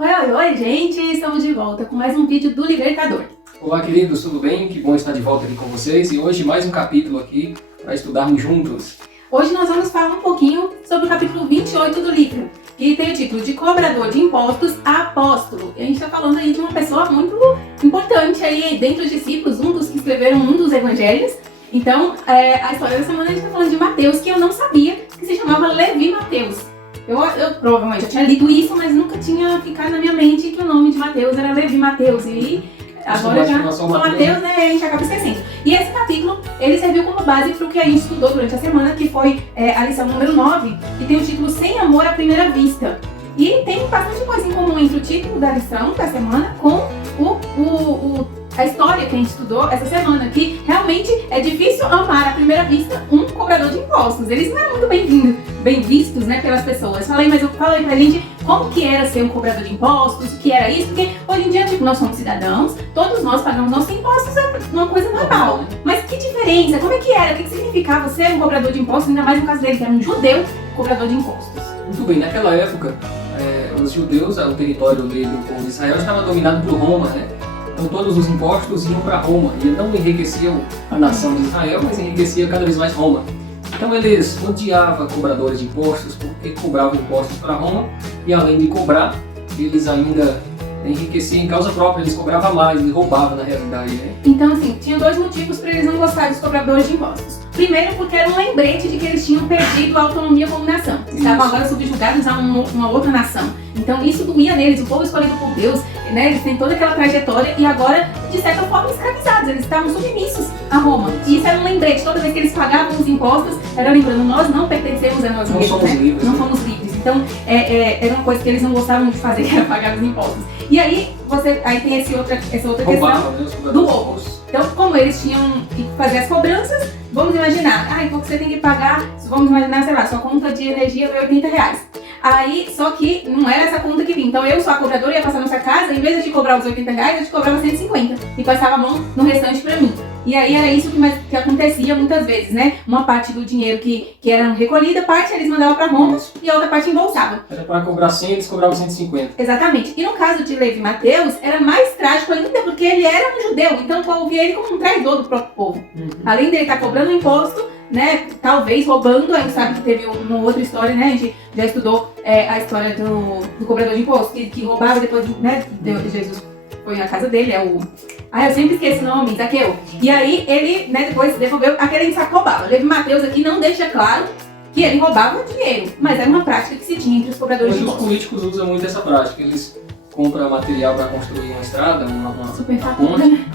Oi, oi, oi, gente! Estamos de volta com mais um vídeo do Libertador. Olá, queridos, tudo bem? Que bom estar de volta aqui com vocês. E hoje mais um capítulo aqui para estudarmos juntos. Hoje nós vamos falar um pouquinho sobre o capítulo 28 do livro, que tem o título de Cobrador de Impostos a Apóstolo. E a gente está falando aí de uma pessoa muito importante aí dentre os discípulos, um dos que escreveram um dos evangelhos. Então, a história da semana a gente está falando de Mateus, que eu não sabia que se chamava Levi Mateus. Eu provavelmente já tinha lido isso, mas nunca tinha ficado na minha mente que o nome de Mateus era Levi Mateus. E agora já sou Mateus, né? A gente acaba esquecendo. E esse capítulo, ele serviu como base para o que a gente estudou durante a semana, que foi a lição número 9, que tem o título Sem Amor à Primeira Vista. E tem bastante coisa em comum entre o título da lição da semana com a história que a gente estudou essa semana, que realmente é difícil amar à primeira vista um cobrador de impostos. Eles não eram muito bem vistos, né, pelas pessoas. Fala aí pra gente como que era ser um cobrador de impostos, o que era isso, porque hoje em dia, tipo, nós somos cidadãos, todos nós pagamos nossos impostos, é uma coisa normal. Mas que diferença? Como é que era? O que significava ser um cobrador de impostos, ainda mais no caso dele, que era um judeu cobrador de impostos? Muito bem, naquela época, os judeus, o território do povo de Israel, estava dominado por Roma, né? Então todos os impostos iam para Roma, e não enriqueciam a nação de Israel, mas enriquecia cada vez mais Roma. Então eles odiavam cobradores de impostos, porque cobravam impostos para Roma, e além de cobrar, eles ainda enriqueciam em causa própria, eles cobravam mais, eles roubavam na realidade, né? Então, assim, tinha dois motivos para eles não gostarem dos cobradores de impostos. Primeiro, porque era um lembrete de que eles tinham perdido a autonomia como nação. Estavam agora subjugados a uma outra nação. Então, isso doía neles. O povo escolhido por Deus, né? Eles têm toda aquela trajetória e agora, de certa forma, escravizados. Eles estavam submissos a Roma. E isso era um lembrete. Toda vez que eles pagavam os impostos, era lembrando, nós não pertencemos a nós mesmos, né? Livres, não somos livres. Então, era uma coisa que eles não gostavam de fazer, que era pagar os impostos. E aí tem essa outra questão do roubo. Então, como eles tinham que fazer as cobranças, vamos imaginar, então você tem que pagar, vamos imaginar, sei lá, sua conta de energia foi R$80. Aí, só que não era essa conta que vinha. Então eu, sou a cobradora, ia passar na sua casa, em vez de te cobrar os R$80, eu te cobrava 150 e passava a mão no restante pra mim. E aí era isso que acontecia muitas vezes, né? Uma parte do dinheiro que era recolhida, parte eles mandavam pra Roma e a outra parte embolsavam. Era para cobrar 100, eles cobravam 150. Exatamente. E no caso de Levi Mateus, era mais trágico ainda, porque ele era um judeu, então o povo via ele como um traidor do próprio povo. Além dele estar cobrando imposto, né, talvez roubando, a gente sabe que teve uma outra história, né, a gente já estudou a história do cobrador de imposto, que roubava e depois, né, Jesus foi na casa dele, eu sempre esqueço o nome, Zaqueu. E aí ele, né, depois devolveu aquele que roubava. Levi Mateus aqui não deixa claro que ele roubava dinheiro, mas era uma prática que se tinha entre os cobradores de impostos. Os políticos usam muito essa prática, eles compram material para construir uma estrada, uma ponte,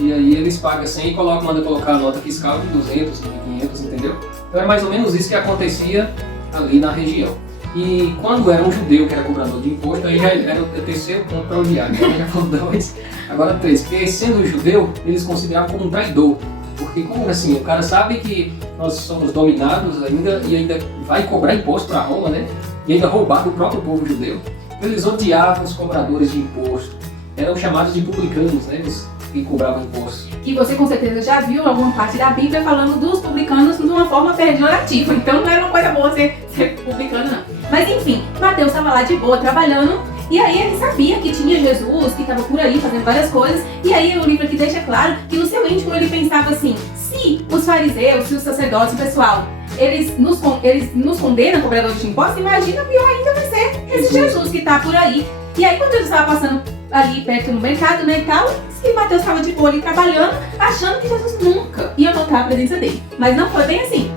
e aí eles pagam 100 e mandam colocar a nota fiscal de 200, de 500, entendeu? Então é mais ou menos isso que acontecia ali na região. E quando era um judeu que era cobrador de imposto, aí já era o terceiro ponto para odiar. Então já falou 2, agora 3. Porque sendo judeu, eles consideravam como um traidor. Porque como assim, o cara sabe que nós somos dominados ainda e ainda vai cobrar imposto para Roma, né? E ainda roubar do próprio povo judeu. Então eles odiavam os cobradores de imposto. Eram chamados de publicanos, né? Os que cobravam imposto. E você com certeza já viu alguma parte da Bíblia falando dos publicanos de uma forma pejorativa. Então não era uma coisa boa ser publicano, não. Mas enfim, Mateus estava lá de boa trabalhando. E aí ele sabia que tinha Jesus, que estava por aí fazendo várias coisas. E aí o livro aqui deixa claro que no seu íntimo ele pensava assim: se os fariseus, se os sacerdotes, o pessoal, eles nos condenam, cobradores de impostos, imagina, pior ainda vai ser esse Jesus que está por aí. E aí quando Jesus estava passando ali perto no mercado, né, e tal, e Mateus estava de boa ali trabalhando, achando que Jesus nunca ia notar a presença dele. Mas não foi bem assim.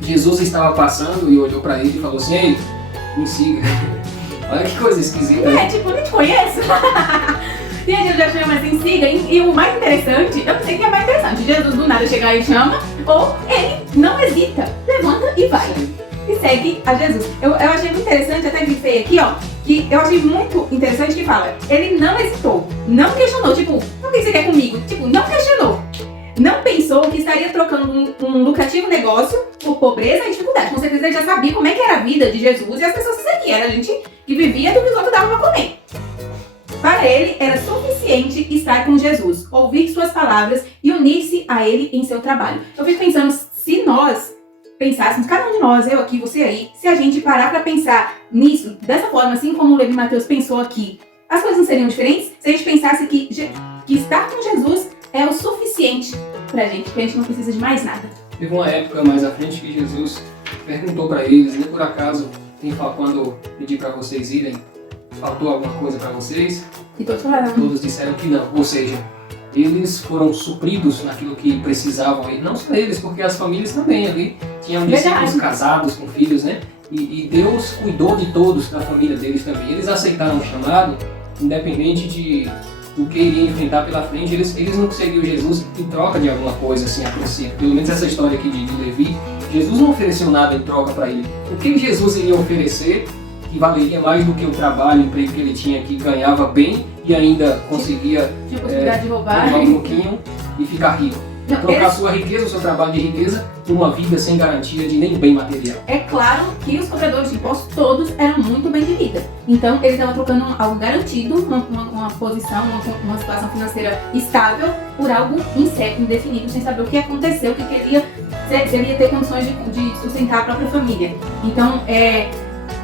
Jesus estava passando e olhou para ele e falou assim: ei, me siga. Olha que coisa esquisita. Tipo, nem te conheço. E aí Jesus já chama assim, siga. E o mais interessante, eu não sei o que é mais interessante, Jesus do nada chegar e chama, ou ele não hesita, levanta e vai. E segue a Jesus. Eu achei muito interessante, até grifei aqui, ó, que eu achei muito interessante que fala, ele não hesitou, não questionou, tipo, o que você quer comigo? Tipo, não questionou. Não pensou que estaria trocando um lucrativo negócio por pobreza e dificuldade. Com certeza ele já sabia como é que era a vida de Jesus e as pessoas que seguiam. Era a gente que vivia do que os outros davam para comer. Para ele, era suficiente estar com Jesus, ouvir suas palavras e unir-se a ele em seu trabalho. Eu fico pensando, se nós pensássemos, cada um de nós, eu aqui, você aí, se a gente parar para pensar nisso, dessa forma, assim como o Levi Mateus pensou aqui, as coisas não seriam diferentes se a gente pensasse que estar com Jesus é o suficiente pra gente, que a gente não precisa de mais nada. Teve uma época mais à frente que Jesus perguntou para eles, né, por acaso, quando pedi para vocês irem, faltou alguma coisa para vocês? E todos falaram. Todos disseram que não, ou seja, eles foram supridos naquilo que precisavam, e não só eles, porque as famílias também ali tinham discípulos casados com filhos, né? E Deus cuidou de todos, da família deles também. Eles aceitaram o chamado, independente do que iria enfrentar pela frente. Eles não seguiam Jesus em troca de alguma coisa, assim, a princípio. Pelo menos essa história aqui de Levi, Jesus não ofereceu nada em troca para ele. O que Jesus iria oferecer, que valeria mais do que o trabalho, o emprego que ele tinha, que ganhava bem e ainda conseguia tinha possibilidade de roubar um pouquinho e ficar rico. Não, trocar sua riqueza, o seu trabalho de riqueza, por uma vida sem garantia de nem bem material. É claro que os cobradores de impostos todos eram muito bem de vida. Então, eles estavam trocando algo garantido, uma posição, uma situação financeira estável, por algo incerto, indefinido, sem saber o que aconteceu, se ele ia ter condições de sustentar a própria família. Então,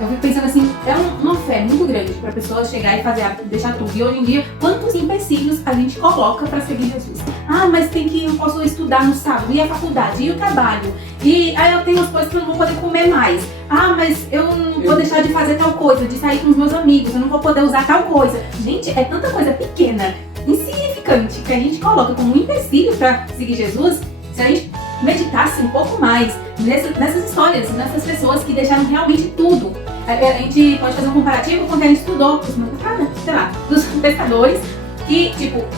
eu fico pensando assim, é uma fé muito grande para a pessoa chegar e deixar tudo. E hoje em dia, quantos empecilhos a gente coloca para seguir Jesus? Ah, mas eu posso estudar no sábado, e a faculdade, e o trabalho, e aí eu tenho as coisas que eu não vou poder comer mais. Ah, mas eu não vou deixar de fazer tal coisa, de sair com os meus amigos, eu não vou poder usar tal coisa. Gente, é tanta coisa pequena, insignificante, que a gente coloca como um empecilho para seguir Jesus. Se a gente meditasse um pouco mais nessas histórias, nessas pessoas que deixaram realmente tudo. A gente pode fazer um comparativo com o que a gente estudou, dos pescadores, que,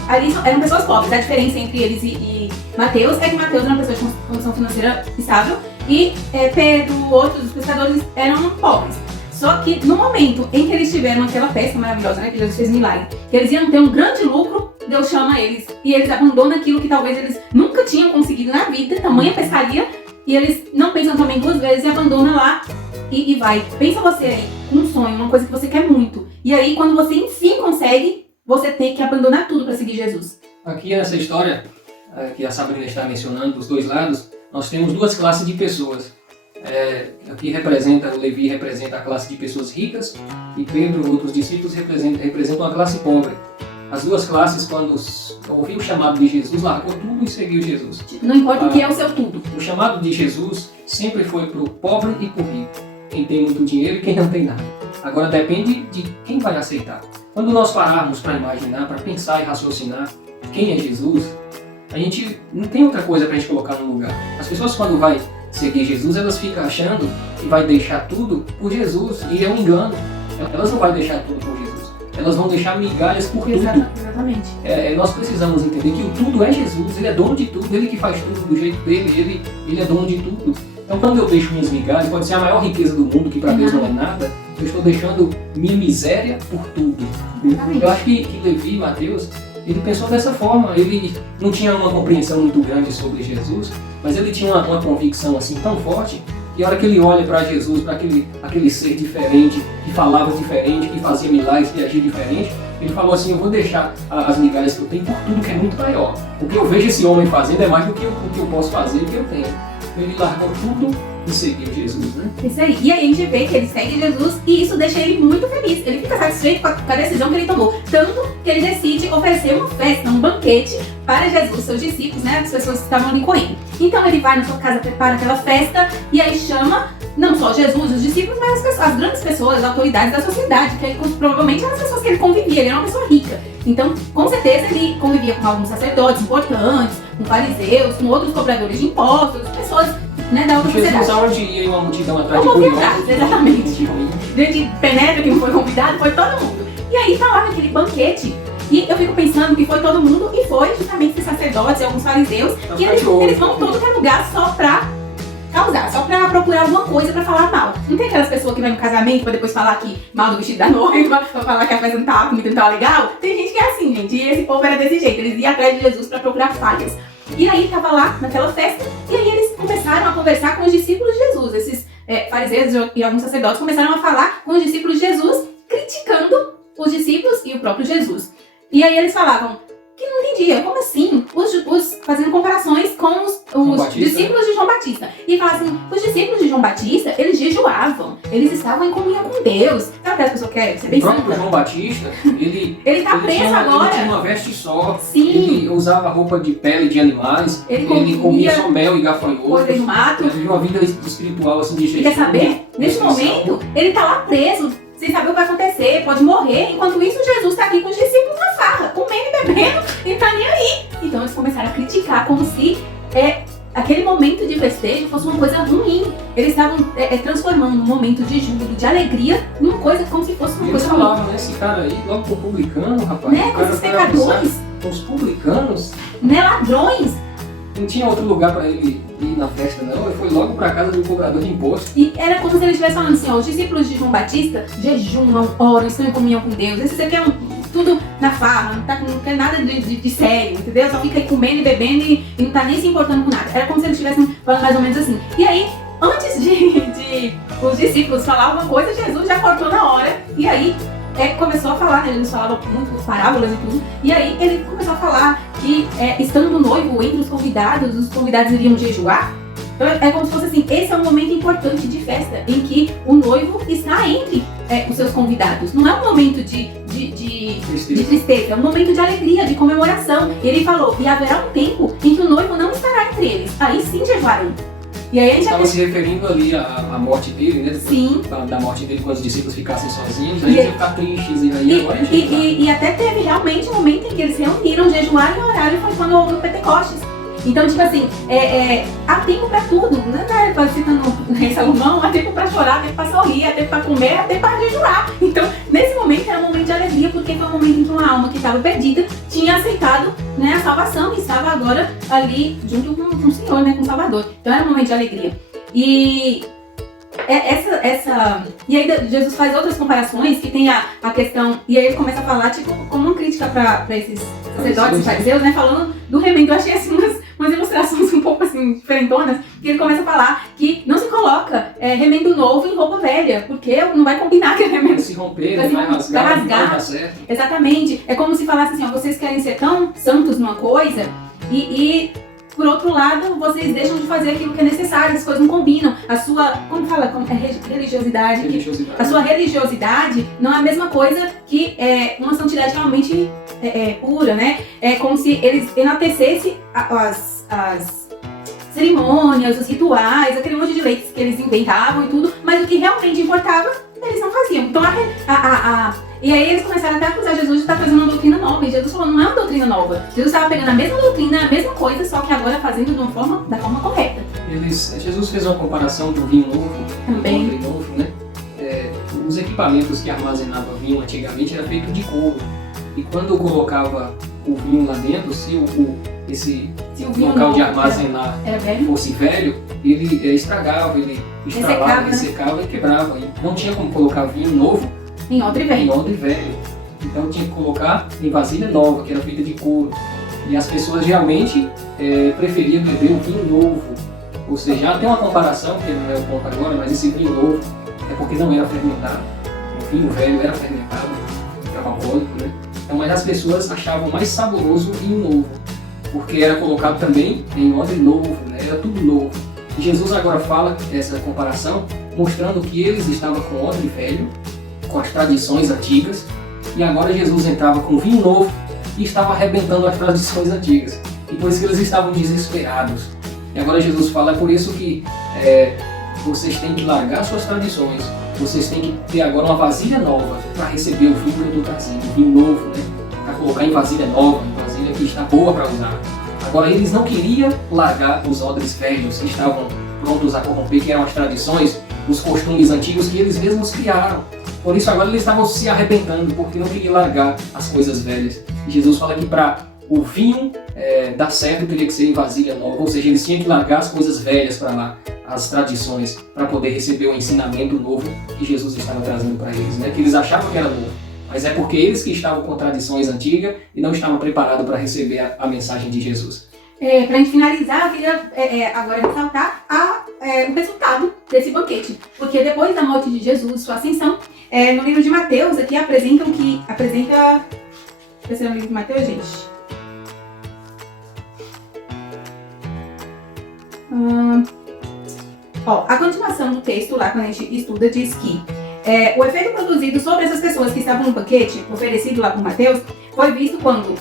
ali eram pessoas pobres. A diferença entre eles e Mateus é que Mateus era uma pessoa de condição financeira estável e Pedro, outros pescadores eram pobres. Só que no momento em que eles tiveram aquela pesca maravilhosa, né, que Jesus fez milagre, que eles iam ter um grande lucro, Deus chama eles e eles abandonam aquilo que talvez eles nunca tinham conseguido na vida, tamanha pescaria, e eles não pensam também duas vezes e abandonam lá e vai. Pensa você aí, com um sonho, uma coisa que você quer muito, e aí quando você enfim consegue, você tem que abandonar tudo para seguir Jesus. Aqui nessa história que a Sabrina está mencionando, dos dois lados, nós temos duas classes de pessoas. Aqui o Levi representa a classe de pessoas ricas e Pedro, outros discípulos, representam a classe pobre. As duas classes, quando ouviu o chamado de Jesus, largou tudo e seguiu Jesus. Não importa o que é o seu tudo. O chamado de Jesus sempre foi para o pobre e para o rico. Quem tem muito dinheiro e quem não tem nada. Agora depende de quem vai aceitar. Quando nós pararmos para imaginar, para pensar e raciocinar quem é Jesus, a gente não tem outra coisa para a gente colocar no lugar. As pessoas, quando vai seguir Jesus, elas ficam achando que vai deixar tudo por Jesus, e é um engano. Elas não vão deixar tudo por Jesus. Elas vão deixar migalhas por tudo. Exatamente. Nós precisamos entender que o tudo é Jesus. Ele é dono de tudo. Ele que faz tudo do jeito dele. Ele é dono de tudo. Então, quando eu deixo minhas migalhas, pode ser a maior riqueza do mundo, que para Deus não é nada, eu estou deixando minha miséria por tudo. Exatamente. Eu acho que Levi e Mateus, ele pensou dessa forma. Ele não tinha uma compreensão muito grande sobre Jesus, mas ele tinha uma convicção assim tão forte, que a hora que ele olha para Jesus, para aquele ser diferente, que falava diferente, que fazia milagres, que agia diferente, ele falou assim: eu vou deixar as migalhas que eu tenho por tudo que é muito maior. O que eu vejo esse homem fazendo é mais do que o que eu posso fazer e o que eu tenho. Ele largou tudo e seguiu Jesus, né? Isso aí. E aí a gente vê que ele segue Jesus e isso deixa ele muito feliz. Ele fica satisfeito com a decisão que ele tomou. Tanto que ele decide oferecer uma festa, um banquete para Jesus, seus discípulos, né? As pessoas que estavam ali com ele. Então ele vai na sua casa, prepara aquela festa e aí chama não só Jesus e os discípulos, mas as grandes pessoas, as autoridades da sociedade, que provavelmente eram as pessoas que ele convivia. Ele era uma pessoa rica. Então, com certeza, ele convivia com alguns sacerdotes importantes, com fariseus, com outros cobradores de impostos, pessoas, né, da outra sociedade. Jesus, aonde ia uma multidão atrás de curiosos. Exatamente. Gente penetra que não foi convidado, foi todo mundo. E aí tá lá naquele banquete. E eu fico pensando que foi todo mundo, e foi justamente esses sacerdotes e alguns fariseus, que eles vão todo que é lugar só pra causar, só pra procurar alguma coisa pra falar mal. Não tem aquelas pessoas que vai no casamento pra depois falar mal do vestido da noiva, pra falar que a festa não tava, a comida não tava legal? Tem gente que é assim, gente, e esse povo era desse jeito, eles iam atrás de Jesus pra procurar falhas. E aí tava lá naquela festa, e aí eles começaram a conversar com os discípulos de Jesus. Esses fariseus e alguns sacerdotes começaram a falar com os discípulos de Jesus, criticando os discípulos e o próprio Jesus. E aí eles falavam: que não entendia. Como assim? Fazendo comparações com os discípulos de João Batista. E fala assim, os discípulos de João Batista, eles jejuavam. Eles estavam em comunhão com Deus. Sabe o que as pessoas querem? Ser bem o próprio santa. João Batista, ele tá preso agora. Ele tinha uma veste só. Sim. Ele usava roupa de pele de animais. Ele comia só mel e gafanhotos. Coisa no mato. Ele vivia uma vida espiritual assim de jejum. E quer saber? Nesse momento, ele tá lá preso, sem saber o que vai acontecer, pode morrer. Enquanto isso, Jesus tá aqui com os discípulos na farra, comendo e bebendo, e tá nem aí. Então eles começaram a criticar, como se aquele momento de festejo fosse uma coisa ruim. Eles estavam transformando um momento de júbilo, de alegria, numa coisa como se fosse uma coisa ruim. Eles falavam, né? Esse cara aí, logo pro publicano, rapaz. Né? Com esses pecadores. Com os publicanos. Né? Ladrões. Não tinha outro lugar pra ele ir na festa, não. Ele foi logo pra casa do cobrador de imposto. E era como se ele estivesse falando assim, ó, os discípulos de João Batista jejumam, oram, estão em comunhão com Deus. Esses aqui é tudo na farra, não quer nada de sério, entendeu? Só fica aí comendo e bebendo e não tá nem se importando com nada. Era como se eles estivessem falando mais ou menos assim. E aí, antes de os discípulos falar alguma coisa, Jesus já cortou na hora. E aí, começou a falar, né? Ele nos falava muito parábolas e tudo. E aí, ele começou a falar que, estando noivo entre os convidados iriam jejuar. Então, é como se fosse assim, esse é um momento importante de festa, em que o noivo está entre os seus convidados. Não é um momento de tristeza, é um momento de alegria, de comemoração. E ele falou, e haverá um tempo em que o noivo não estará entre eles. Aí sim jejuarão. E aí a gente estava se referindo ali à morte dele, né? Sim. Da morte dele, quando os discípulos ficassem sozinhos, aí eles iam ficar tristes, e aí agora e até teve realmente um momento em que eles se reuniram, jejuaram e oraram, e foi quando houve o Pentecostes. Então, tipo assim, há tempo pra tudo, né? Citando o rei Salomão, há tempo pra chorar, há tempo pra sorrir, há tempo pra comer, há tempo pra jejuar. Então, nesse momento era um momento de alegria, porque foi um momento em que uma alma que estava perdida tinha aceitado, né, a salvação e estava agora ali junto com o Senhor, né, com o Salvador. Então era um momento de alegria. E e aí Jesus faz outras comparações que tem a questão, e aí ele começa a falar tipo como uma crítica para esses sacerdotes e fariseus, né, falando do remendo. Eu achei assim umas ilustrações um pouco assim diferentonas, que ele começa a falar que não se coloca remendo novo em roupa velha, porque não vai combinar aquele remendo. Vai se romper, vai rasgar. Não vai dar certo. Exatamente. É como se falasse assim, ó, vocês querem ser tão santos numa coisa e por outro lado, vocês deixam de fazer aquilo que é necessário, as coisas não combinam. A sua, como fala, religiosidade. A sua religiosidade não é a mesma coisa que uma santidade realmente pura, né? É como se eles enaltecessem as cerimônias, os rituais, aquele monte de leis que eles inventavam e tudo, mas o que realmente importava, eles não faziam. Então, e aí eles começaram até a acusar Jesus de estar fazendo uma doutrina nova. E Jesus falou, não é uma doutrina nova. Jesus estava pegando a mesma doutrina, a mesma coisa, só que agora fazendo da forma correta. Jesus fez uma comparação do vinho novo, também. Do odre novo, né? Os equipamentos que armazenavam vinho antigamente eram feitos de couro. E quando colocava o vinho lá dentro, se esse local de armazenar fosse velho, ele estragava, ele estralava, ressecava e quebrava. E não tinha como colocar vinho novo em odre velho. Então tinha que colocar em vasilha nova, que era feita de couro. E as pessoas realmente preferiam beber o vinho novo. Ou seja, já tem uma comparação, que não é o ponto agora, mas esse vinho novo é porque não era fermentado. O vinho velho era fermentado, era alcoólico, né? Então, mas as pessoas achavam mais saboroso o vinho novo, porque era colocado também em odre novo, né? Era tudo novo. E Jesus agora fala essa comparação, mostrando que eles estavam com odre velho, com as tradições antigas, e agora Jesus entrava com vinho novo e estava arrebentando as tradições antigas. E por isso que eles estavam desesperados. E agora Jesus fala, é por isso que vocês têm que largar suas tradições, vocês têm que ter agora uma vasilha nova para receber o vinho que eu estou trazendo, o vinho novo, né? Para colocar em vasilha nova, em vasilha que está boa para usar. Agora eles não queriam largar os odres velhos que estavam prontos a corromper, que eram as tradições, os costumes antigos que eles mesmos criaram. Por isso agora eles estavam se arrebentando, porque não queriam largar as coisas velhas. E Jesus fala que para o vinho dar certo teria que ser em vasilha nova, ou seja, eles tinham que largar as coisas velhas para lá, as tradições, para poder receber o ensinamento novo que Jesus estava trazendo para eles, né? Que eles achavam que era novo, mas é porque eles que estavam com tradições antigas e não estavam preparados para receber a mensagem de Jesus. Para a gente finalizar, eu queria agora ressaltar o resultado desse banquete, porque depois da morte de Jesus, sua ascensão, no livro de Mateus aqui apresenta... Esse é o livro de Mateus, gente? A continuação do texto lá, quando a gente estuda, diz que o efeito produzido sobre essas pessoas que estavam no banquete, oferecido lá por Mateus, foi visto quando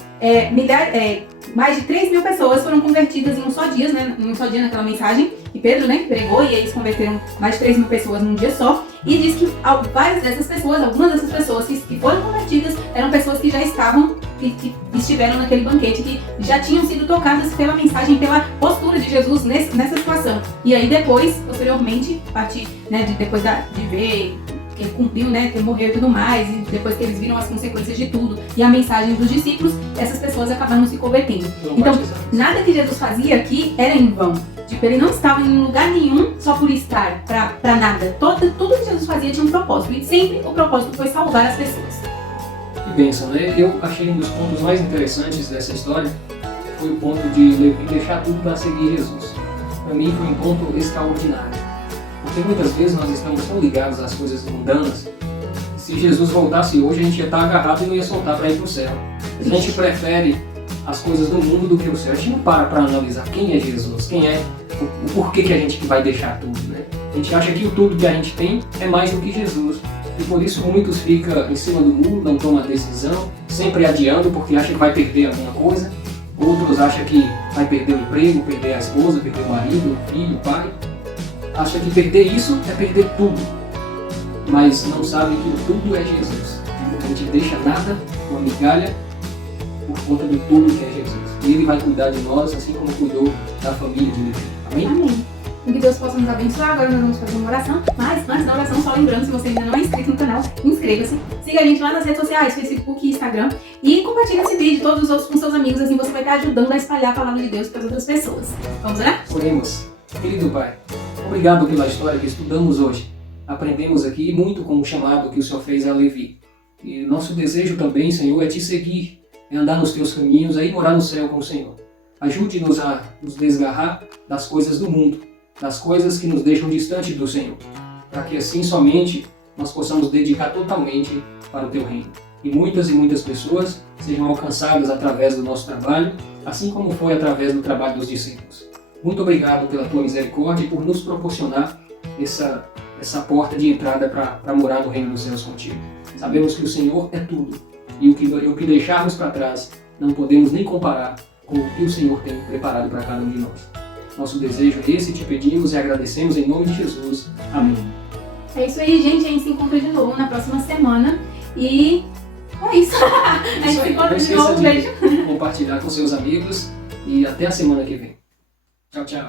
mais de 3.000 pessoas foram convertidas em um só dia, né? Em um só dia naquela mensagem que Pedro, né, pregou, e eles converteram mais de 3.000 pessoas num dia só. E diz que algumas dessas pessoas que foram convertidas eram pessoas que já estiveram naquele banquete, que já tinham sido tocadas pela mensagem, pela postura de Jesus nessa situação. E aí depois, posteriormente, a partir, né, depois de ver que ele cumpriu, né, que ele morreu e tudo mais, e depois que eles viram as consequências de tudo e a mensagem dos discípulos, essas pessoas acabaram se convertendo. Então, nada que Jesus fazia aqui era em vão. Tipo, ele não estava em lugar nenhum só por estar, pra nada. Tudo que Jesus fazia tinha um propósito, e sempre o propósito foi salvar as pessoas. Que bênção, né? Eu achei um dos pontos mais interessantes dessa história foi o ponto de Levi deixar tudo para seguir Jesus. Para mim foi um ponto extraordinário. Porque muitas vezes nós estamos tão ligados às coisas mundanas. Se Jesus voltasse hoje, a gente ia estar agarrado e não ia soltar para ir para o céu. A gente prefere as coisas do mundo do que o céu. A gente não para analisar quem é Jesus, quem é, o porquê que a gente vai deixar tudo, né? A gente acha que o tudo que a gente tem é mais do que Jesus. E por isso muitos ficam em cima do muro, não tomam a decisão, sempre adiando porque acham que vai perder alguma coisa. Outros acham que vai perder o emprego, perder a esposa, perder o marido, o filho, o pai. Acham que perder isso é perder tudo. Mas não sabem que o tudo é Jesus. A gente deixa nada, uma migalha, por conta do tudo que é Jesus. E Ele vai cuidar de nós, assim como cuidou da família de Levi. Amém? Amém. Que Deus possa nos abençoar. Agora nós vamos fazer uma oração. Mas antes da oração, só lembrando, se você ainda não é inscrito no canal, inscreva-se. Siga a gente lá nas redes sociais, Facebook e Instagram. E compartilhe esse vídeo, todos os outros com seus amigos. Assim você vai estar ajudando a espalhar a palavra de Deus para as outras pessoas. Vamos orar? Oremos. Querido Pai, obrigado pela história que estudamos hoje. Aprendemos aqui muito com o chamado que o Senhor fez a Levi. E nosso desejo também, Senhor, é te seguir, é andar nos teus caminhos, é ir morar no céu com o Senhor. Ajude-nos a nos desgarrar das coisas do mundo, das coisas que nos deixam distante do Senhor, para que assim somente nós possamos dedicar totalmente para o Teu reino. E muitas pessoas sejam alcançadas através do nosso trabalho, assim como foi através do trabalho dos discípulos. Muito obrigado pela Tua misericórdia e por nos proporcionar essa porta de entrada para morar no reino dos céus contigo. Sabemos que o Senhor é tudo, e o que deixarmos para trás não podemos nem comparar com o que o Senhor tem preparado para cada um de nós. Nosso desejo é esse, te pedimos e agradecemos em nome de Jesus. Amém. É isso aí, gente. A gente se encontra de novo na próxima semana. E é isso. A gente se encontra de novo. Beijo. Compartilhar com seus amigos e até a semana que vem. Tchau, tchau.